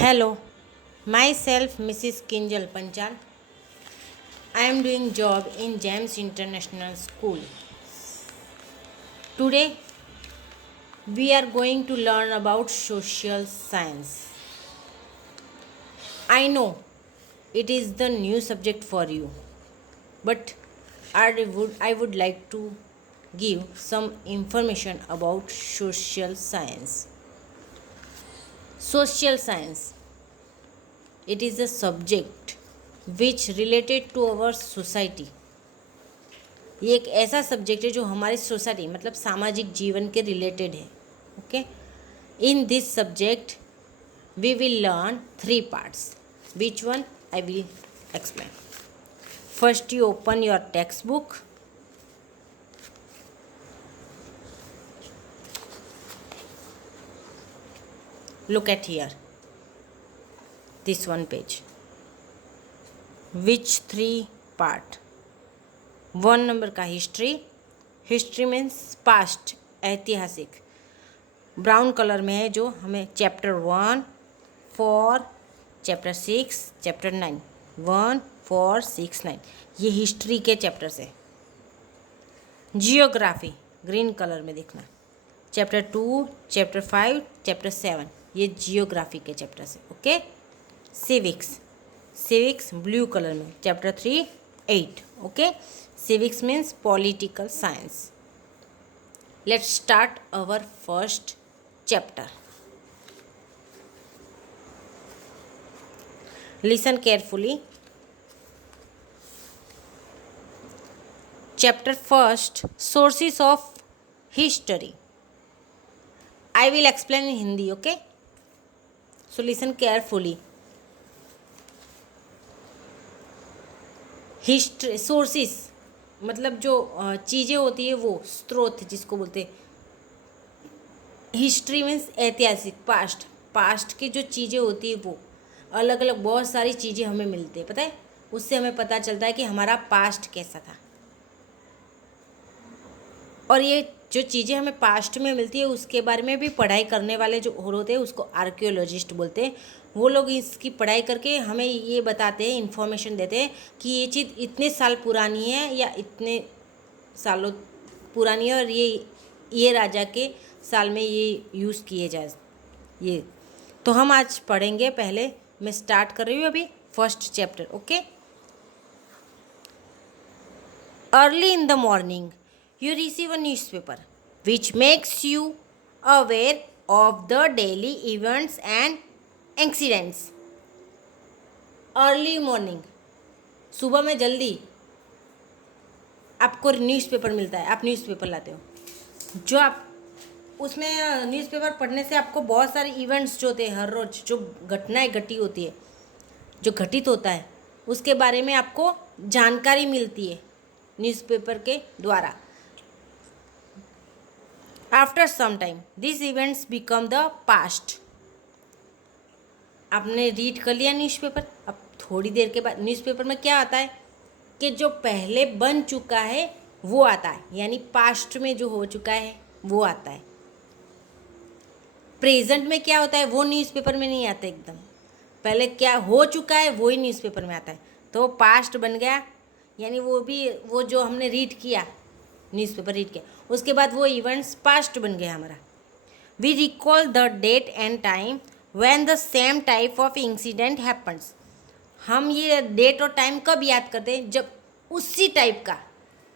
Hello, myself Mrs. Kinjal Panchal. I am doing job in James International School. Today we are going to learn about social science. I know it is the new subject for you, but I would like to give some information about social science. Social science, it is a subject which related to our society. ये एक ऐसा subject है जो हमारी society मतलब सामाजिक जीवन के रिलेटेड है. Okay, in this subject we will learn 3 parts. Which one I will explain. First you open your text book. Look at here, this one page. Which 3 part? 1 number का history. History means past, ऐतिहासिक. Brown colour में है जो हमें chapter 1, 4, chapter 6, chapter 9, 1, 4, 6, 9 ये history के chapters है. Geography green colour में देखना. चैप्टर 2, चैप्टर 5, चैप्टर 7 ये जियोग्राफी के चैप्टर्स है. ओके. सिविक्स ब्लू कलर में chapter 3, 8. Okay. Civics means political science. Let's start our first chapter. Listen carefully. Chapter first, sources of history. I will explain in Hindi, okay? So listen carefully. History sources मतलब जो चीज़ें होती है वो स्रोत जिसको बोलते हैं. हिस्ट्री मीन्स ऐतिहासिक, पास्ट की जो चीज़ें होती है वो अलग अलग बहुत सारी चीज़ें हमें मिलती है. पता है, उससे हमें पता चलता है कि हमारा पास्ट कैसा था. और ये जो चीज़ें हमें पास्ट में मिलती है उसके बारे में भी पढ़ाई करने वाले जो होते हैं उसको आर्कियोलॉजिस्ट बोलते हैं. वो लोग इसकी पढ़ाई करके हमें ये बताते हैं, इन्फॉर्मेशन देते हैं कि ये चीज़ इतने साल पुरानी है या इतने सालों पुरानी है और ये राजा के साल में ये यूज़ किए जाए. ये तो हम आज पढ़ेंगे. पहले मैं स्टार्ट कर रही हूँ अभी first chapter. Okay. Early in the morning you receive a newspaper which makes you aware of the daily events and incidents. Early morning, सुबह में जल्दी आपको न्यूज़पेपर मिलता है. आप न्यूज़पेपर लाते हो जो आप उसमें न्यूज़पेपर पढ़ने से आपको बहुत सारे इवेंट्स जो होते हैं हर रोज़ जो घटनाएं घटी होती है जो घटित होता है उसके बारे में आपको जानकारी मिलती है न्यूज़पेपर के द्वारा. After some time this events become the past. आपने रीड कर लिया न्यूज़पेपर. अब थोड़ी देर के बाद न्यूज़पेपर में क्या आता है कि जो पहले बन चुका है वो आता है, यानी पास्ट में जो हो चुका है वो आता है. प्रेजेंट में क्या होता है वो न्यूज़पेपर में नहीं आता. एकदम पहले क्या हो चुका है वही न्यूज़पेपर में आता है. तो वो पास्ट बन गया, यानी वो जो हमने रीड किया न्यूज़पेपर रीड किया उसके बाद वो इवेंट्स पास्ट बन गया हमारा. We recall the date and time when the same type of incident happens. हम ये डेट और टाइम कब याद करते हैं जब उसी टाइप का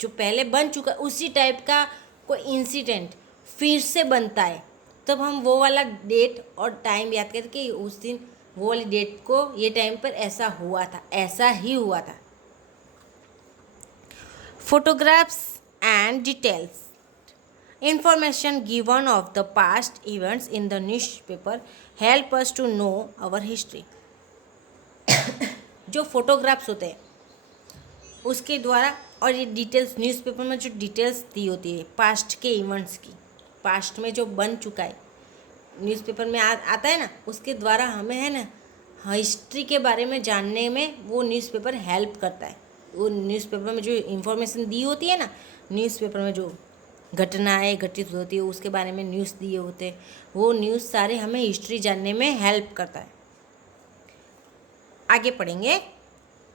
जो पहले बन चुका उसी टाइप का कोई इंसिडेंट फिर से बनता है, तब हम वो वाला डेट और टाइम याद करते कि उस दिन वो वाली डेट को ये टाइम पर ऐसा हुआ था, ऐसा ही हुआ था. Photographs and details information given of the past events in the newspaper help us to know our history. जो फोटोग्राफ्स होते हैं उसके द्वारा और ये डिटेल्स न्यूज़पेपर में जो डिटेल्स दी होती है पास्ट के इवेंट्स की, पास्ट में जो बन चुका है न्यूज़पेपर में आता है ना, उसके द्वारा हमें है ना हिस्ट्री के बारे में जानने में वो न्यूज़पेपर हेल्प करता है. वो न्यूज़पेपर में जो इन्फॉर्मेशन दी होती है ना, न्यूज़पेपर में जो घटनाएं घटित होती है उसके बारे में न्यूज़ दिए होते हैं, वो न्यूज़ सारे हमें हिस्ट्री जानने में हेल्प करता है. आगे पढ़ेंगे।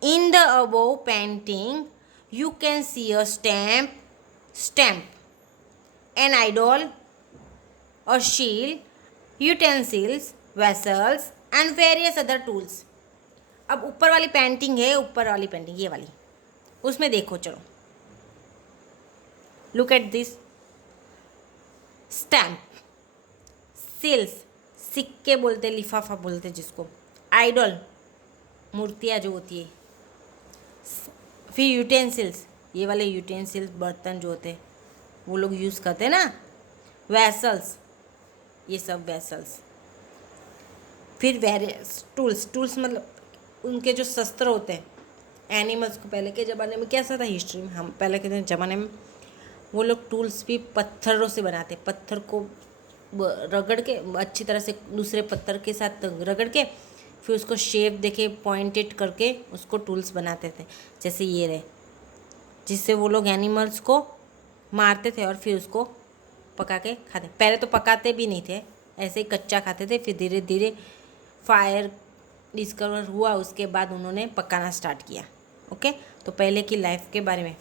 In the above painting you can see a stamp, an idol, a shield, utensils, vessels and various other tools. अब ऊपर वाली पेंटिंग है, ऊपर वाली पेंटिंग ये वाली, उसमें देखो, चलो look at this. Stamp, seals, सिक्के बोलते, लिफाफा बोलते जिसको, आइडल, मूर्तियाँ जो होती है, फिर यूटेंसिल्स, ये वाले यूटेंसिल्स बर्तन जो होते हैं वो लोग यूज़ करते हैं ना, वेसल्स, ये सब वेसल्स, फिर वेरियस टूल्स मतलब उनके जो शस्त्र होते हैं एनिमल्स को। पहले के ज़माने में कैसा था, हिस्ट्री में हम पहले के ज़माने में वो लोग टूल्स भी पत्थरों से बनाते, पत्थर को रगड़ के अच्छी तरह से दूसरे पत्थर के साथ रगड़ के फिर उसको शेप देके पॉइंटेड करके उसको टूल्स बनाते थे, जैसे ये रहे, जिससे वो लोग एनिमल्स को मारते थे और फिर उसको पका के खाते। पहले तो पकाते भी नहीं थे, ऐसे ही कच्चा खाते थे, फिर धीरे धीरे फायर डिस्कवर हुआ, उसके बाद उन्होंने पकाना स्टार्ट किया। ओके, तो पहले की लाइफ के बारे में।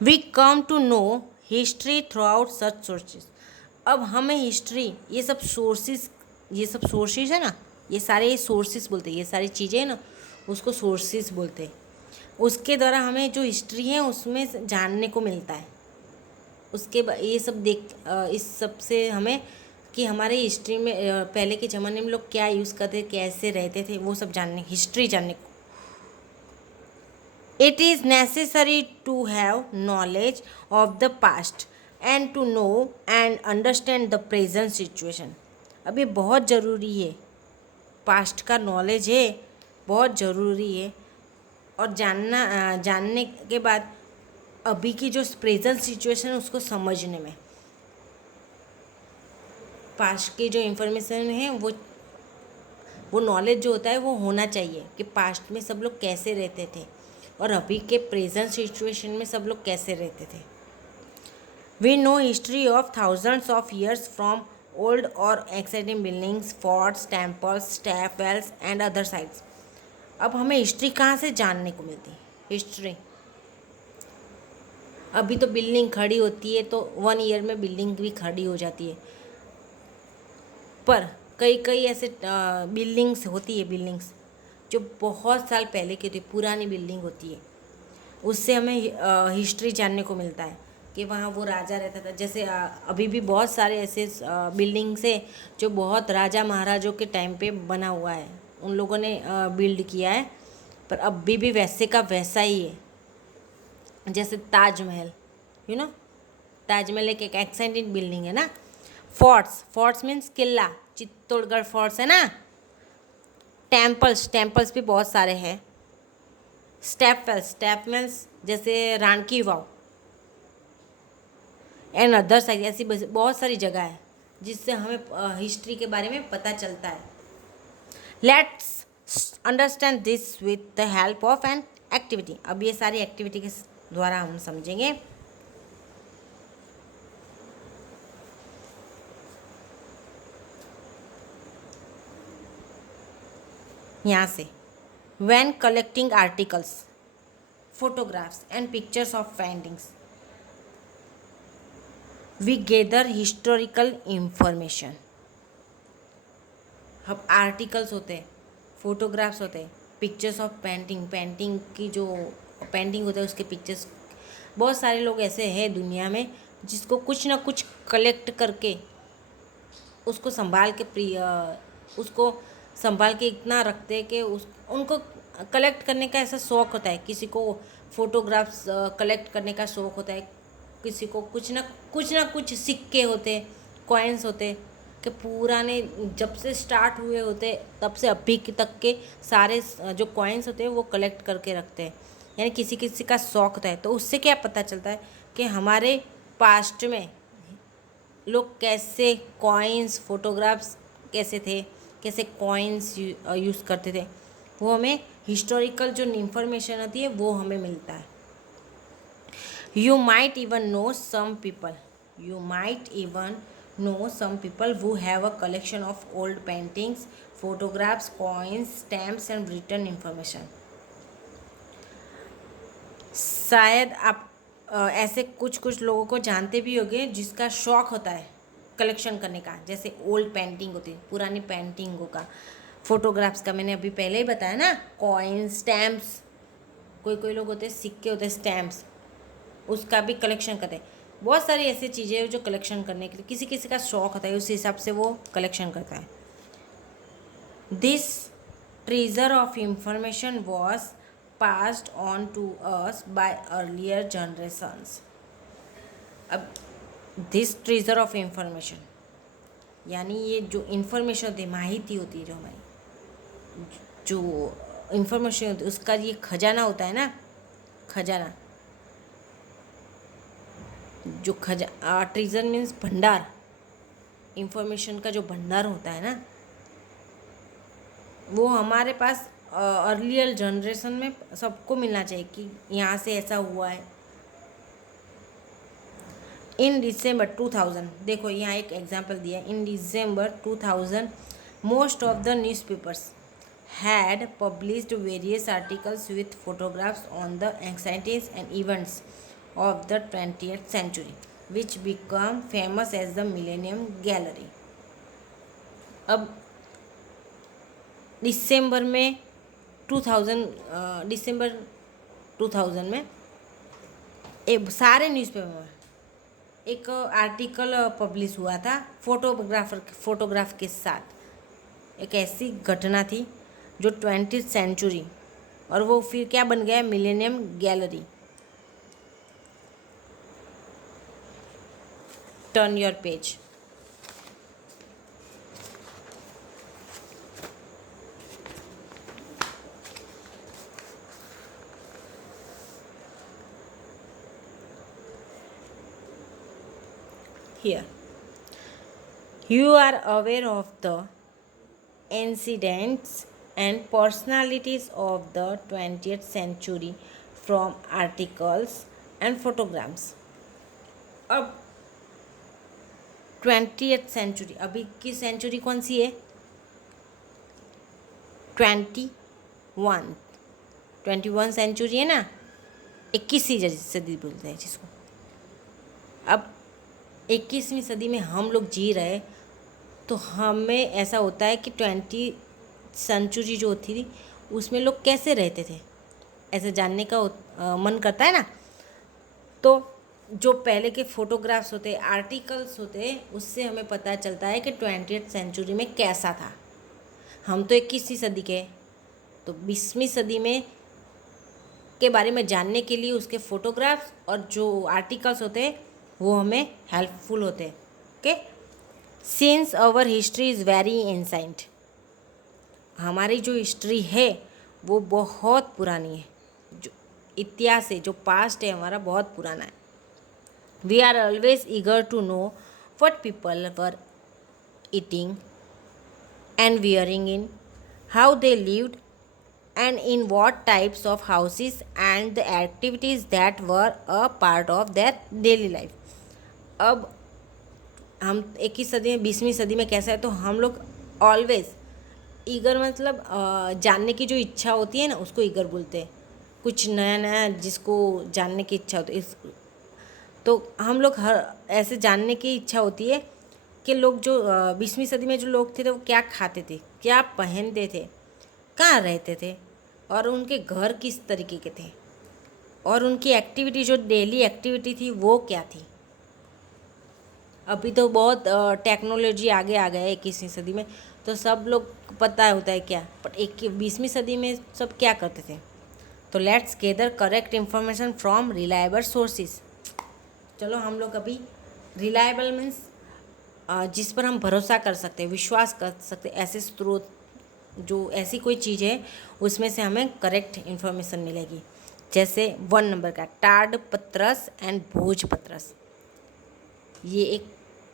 We come to know history throughout such sources. अब हमें हिस्ट्री, ये सब सोर्सेज है ना, ये सारे सोर्सेज बोलते हैं, ये सारी चीज़ें हैं ना, उसको सोर्सेज बोलते हैं। उसके द्वारा हमें जो हिस्ट्री है उसमें जानने को मिलता है। उसके ये सब इस सब से हमें कि हमारे हिस्ट्री में पहले के ज़माने में लोग क्या यूज़ करते, कैसे रहते थे, वो सब जानने, हिस्ट्री जानने को। It is necessary to have knowledge of the past and to know and understand the present situation. अब ये बहुत ज़रूरी है, पास्ट का नॉलेज है, बहुत ज़रूरी है, और जानने के बाद अभी की जो प्रेजेंट सिचुएशन है उसको समझने में, पास्ट की जो इन्फॉर्मेशन है वो नॉलेज जो होता है वो होना चाहिए कि पास्ट में सब लोग कैसे रहते थे और अभी के प्रेजेंट सिचुएशन में सब लोग कैसे रहते थे। We know history of thousands of years from old और exciting buildings, forts, temples, stepwells and other sites. अब हमें हिस्ट्री कहाँ से जानने को मिलती है? हिस्ट्री अभी तो बिल्डिंग खड़ी होती है तो 1 ईयर में बिल्डिंग भी खड़ी हो जाती है, पर कई ऐसे बिल्डिंग्स होती है, बिल्डिंग्स जो बहुत साल पहले की होती है, पुरानी बिल्डिंग होती है, उससे हमें हिस्ट्री जानने को मिलता है कि वहाँ वो राजा रहता था। जैसे अभी भी बहुत सारे ऐसे बिल्डिंग्स है जो बहुत राजा महाराजों के टाइम पे बना हुआ है, उन लोगों ने बिल्ड किया है, पर अभी भी वैसे का वैसा ही है। जैसे ताजमहल, ताजमहल एक एक्साइटिंग बिल्डिंग है ना। फोर्ट्स मीन्स किला, चित्तौड़गढ़ फोर्ट्स है ना। टेम्पल्स भी बहुत सारे हैं। स्टेप मीन्स जैसे रानी की वाव एंड अदर साइड, ऐसी बहुत सारी जगह है जिससे हमें हिस्ट्री के बारे में पता चलता है। Let's understand this with the help of an activity. अब ये सारी एक्टिविटी के द्वारा हम समझेंगे। यहाँ से, when collecting articles, photographs and pictures of paintings, we gather historical information। अब आर्टिकल्स होते हैं, फोटोग्राफ्स होते हैं, पिक्चर्स ऑफ पेंटिंग की जो पेंटिंग होता है उसके पिक्चर्स। बहुत सारे लोग ऐसे हैं दुनिया में जिसको कुछ ना कुछ कलेक्ट करके उसको संभाल के इतना रखते हैं कि उनको कलेक्ट करने का ऐसा शौक़ होता है। किसी को फोटोग्राफ्स कलेक्ट करने का शौक़ होता है, किसी को कुछ ना कुछ सिक्के होते, कॉइन्स होते कि पुराने जब से स्टार्ट हुए होते तब से अभी तक के सारे जो कॉइन्स होते हैं वो कलेक्ट करके रखते हैं। यानी किसी का शौक़ होता है। तो उससे क्या पता चलता है कि हमारे पास्ट में लोग कैसे कॉइन्स, फोटोग्राफ्स कैसे थे, कैसे कॉइन्स यूज़ करते थे, वो हमें हिस्टोरिकल जो इन्फॉर्मेशन होती है वो हमें मिलता है। You might even know know some people who have a collection of old paintings, photographs, coins, stamps and written information. शायद आप ऐसे कुछ कुछ लोगों को जानते भी होंगे जिसका शौक़ होता है कलेक्शन करने का, जैसे ओल्ड पेंटिंग होती है, पुरानी पेंटिंगों का, फोटोग्राफ्स का मैंने अभी पहले ही बताया ना, कॉइन्स, स्टैम्प्स, कोई कोई लोग होते हैं सिक्के होते हैं, स्टैम्प्स, उसका भी कलेक्शन करते हैं। बहुत सारी ऐसी चीज़ें हैं जो कलेक्शन करने के लिए किसी किसी का शौक़ होता है, उस हिसाब से वो कलेक्शन करता है। This treasure of information was passed on to us by earlier generations. अब दिस ट्रेजर ऑफ इंफॉर्मेशन यानी ये जो इंफॉर्मेशन होती है, माहिती होती है, जो हमारी जो इंफॉर्मेशन होती है उसका ये खजाना होता है ना, खजाना, जो ट्रेजर मीन्स भंडार, इंफॉर्मेशन का जो भंडार होता है ना, वो हमारे पास अर्लियर जनरेशन में सबको मिलना चाहिए कि यहाँ से ऐसा हुआ है। इन डिसम्बर 2000, देखो यहाँ एक एग्जांपल दिया है, in December 2000 most of the newspapers had published various articles with photographs on the excitings and events of the 20th century which become famous as the millennium gallery. अब दिसंबर 2000 में सारे newspaper में एक आर्टिकल पब्लिश हुआ था photograph के साथ। एक ऐसी घटना थी जो 20th सेंचुरी, और वो फिर क्या बन गया, millennium gallery. Turn your page. Here, you are aware of the incidents and personalities of the 20th century from articles and photographs. अब 20th सेंचुरी, अभी की सेंचुरी कौन सी है, 21 सेंचुरी है ना, 21वीं सदी बोलते हैं जिसको। अब 21वीं सदी में हम लोग जी रहे, तो हमें ऐसा होता है कि 20 सेंचुरी जो होती थी उसमें लोग कैसे रहते थे, ऐसे जानने का मन करता है ना। तो जो पहले के फोटोग्राफ्स होते, आर्टिकल्स होते, उससे हमें पता चलता है कि 20th सेंचुरी में कैसा था। हम तो 21वीं सदी के, तो 20वीं सदी में के बारे में जानने के लिए उसके फोटोग्राफ्स और जो आर्टिकल्स होते हैं वो हमें हेल्पफुल होते हैं। Okay, since our history is very ancient, हमारी जो हिस्ट्री है वो बहुत पुरानी है, जो इतिहास है, जो पास्ट है हमारा बहुत पुराना है। We are always eager to know what people were eating and wearing in, how they lived and in what types of houses and the activities that were a part of their daily life. अब हम 21वीं सदी में, 20वीं सदी में कैसा है, तो हम लोग ऑलवेज ईगर, मतलब जानने की जो इच्छा होती है ना उसको ईगर बोलते हैं। कुछ नया नया जिसको जानने की इच्छा होती है, तो हम लोग हर ऐसे जानने की इच्छा होती है कि लोग जो 20वीं सदी में जो लोग थे तो वो क्या खाते थे, क्या पहनते थे, कहाँ रहते थे, और उनके घर किस तरीके के थे, और उनकी एक्टिविटी जो डेली एक्टिविटी थी वो क्या थी। अभी तो बहुत टेक्नोलॉजी आगे आ गया है 21वीं सदी में, तो सब लोग पता होता है क्या, पर 20वीं सदी में सब क्या करते थे। तो let's gather correct information from reliable sources. चलो हम लोग अभी रिलायबल मीन्स जिस पर हम भरोसा कर सकते हैं, विश्वास कर सकते, ऐसे स्रोत, जो ऐसी कोई चीज़ है उसमें से हमें करेक्ट इन्फॉर्मेशन मिलेगी। जैसे 1 नंबर का ताड़पत्रस एंड भोजपत्रस, ये एक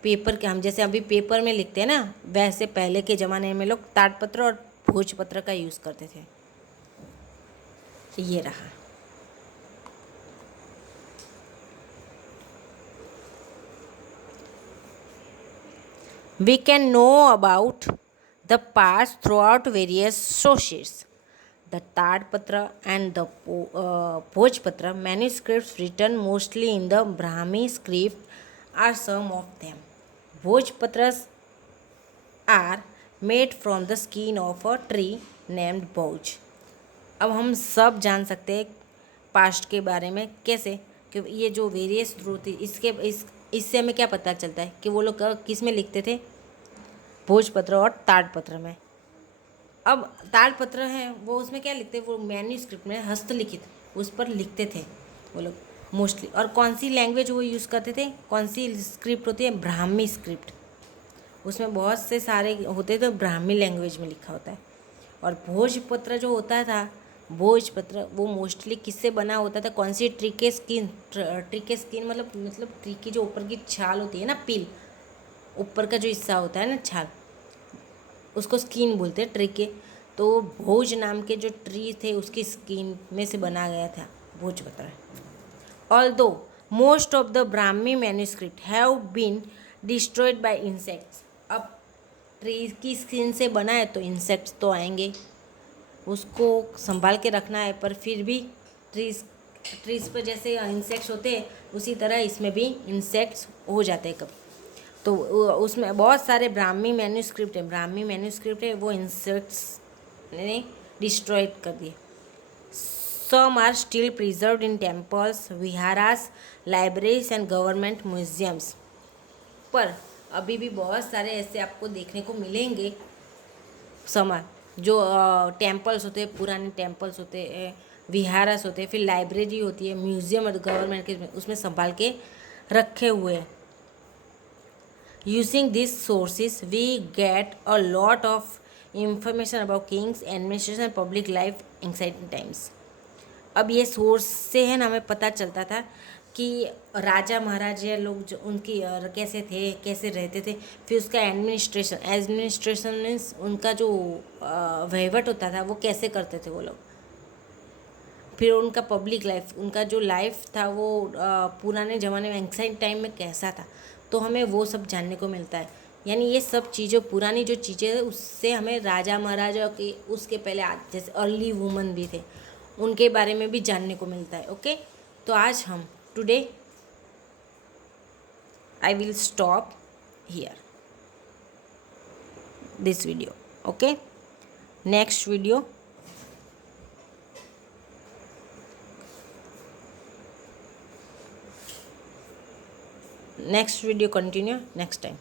पेपर के, हम जैसे अभी पेपर में लिखते हैं ना, वैसे पहले के ज़माने में लोग ताड़पत्र और भोजपत्र का यूज़ करते थे। ये रहा। We can know about the past throughout various sources. The Tadpatra and the Bhojpatra manuscripts written mostly in the Brahmi script are some of them. Bhojpatras are made from the skin of a tree named Bhoj. अब हम सब जान सकते हैं past के बारे में कैसे, कि ये जो वेरियस स्रोत इससे हमें क्या पता चलता है कि वो लोग किस में लिखते थे, भोजपत्र और ताड़पत्र में। अब ताड़पत्र है वो उसमें क्या लिखते, वो मैन्यूस्क्रिप्ट में हस्तलिखित उस पर लिखते थे वो लोग मोस्टली। और कौन सी लैंग्वेज वो यूज़ करते थे, कौन सी स्क्रिप्ट होती है, ब्राह्मी स्क्रिप्ट। उसमें बहुत से सारे होते तो ब्राह्मी लैंग्वेज में लिखा होता है। और भोजपत्र जो होता था, भोजपत्र वो मोस्टली किससे बना होता था, कौन सी ट्री के स्किन मतलब ट्री की जो ऊपर की छाल होती है ना, पील ऊपर का जो हिस्सा होता है ना छाल, उसको स्किन बोलते हैं ट्री के। तो भोज नाम के जो ट्री थे उसकी स्किन में से बना गया था भोजपत्र। Although most of the Brahmi manuscript have been destroyed by insects. अब ट्री की स्किन से बना है तो इंसेक्ट्स तो आएंगे, उसको संभाल के रखना है, पर फिर भी ट्रीज पर जैसे इंसेक्ट्स होते हैं उसी तरह इसमें भी इंसेक्ट्स हो जाते हैं कब। तो उसमें बहुत सारे ब्राह्मी मैन्यूस्क्रिप्ट है वो इंसेक्ट्स ने डिस्ट्रॉयड कर दिए। Some are still preserved in temples, viharas, libraries and government museums. पर अभी भी बहुत सारे ऐसे आपको देखने को मिलेंगे सामान जो टेम्पल्स होते हैं, पुराने टेम्पल्स होते हैं, विहारास होते हैं, फिर लाइब्रेरी होती है, म्यूजियम और गवर्नमेंट के उसमें संभाल के रखे हुए हैं। Using this sources we get a lot of information about kings, administration, public life, anxiety times. अब ये सोर्स से है ना हमें पता चलता था कि राजा महाराजा लोग जो उनकी कैसे थे, कैसे रहते थे। फिर उसका एडमिनिस्ट्रेशन मीन्स उनका जो वहीवट होता था वो कैसे करते थे वो लोग। फिर उनका पब्लिक लाइफ, उनका जो लाइफ था वो पुराने ज़माने में एंशिएंट टाइम में कैसा था, तो हमें वो सब जानने को मिलता है। यानी ये सब चीज़ें, पुरानी जो चीज़ें हैं उससे हमें राजा महाराजा के उसके पहले जैसे अर्ली वुमन भी थे उनके बारे में भी जानने को मिलता है। ओके, तो आज हम today I will stop here this video. Okay, next video continue next time.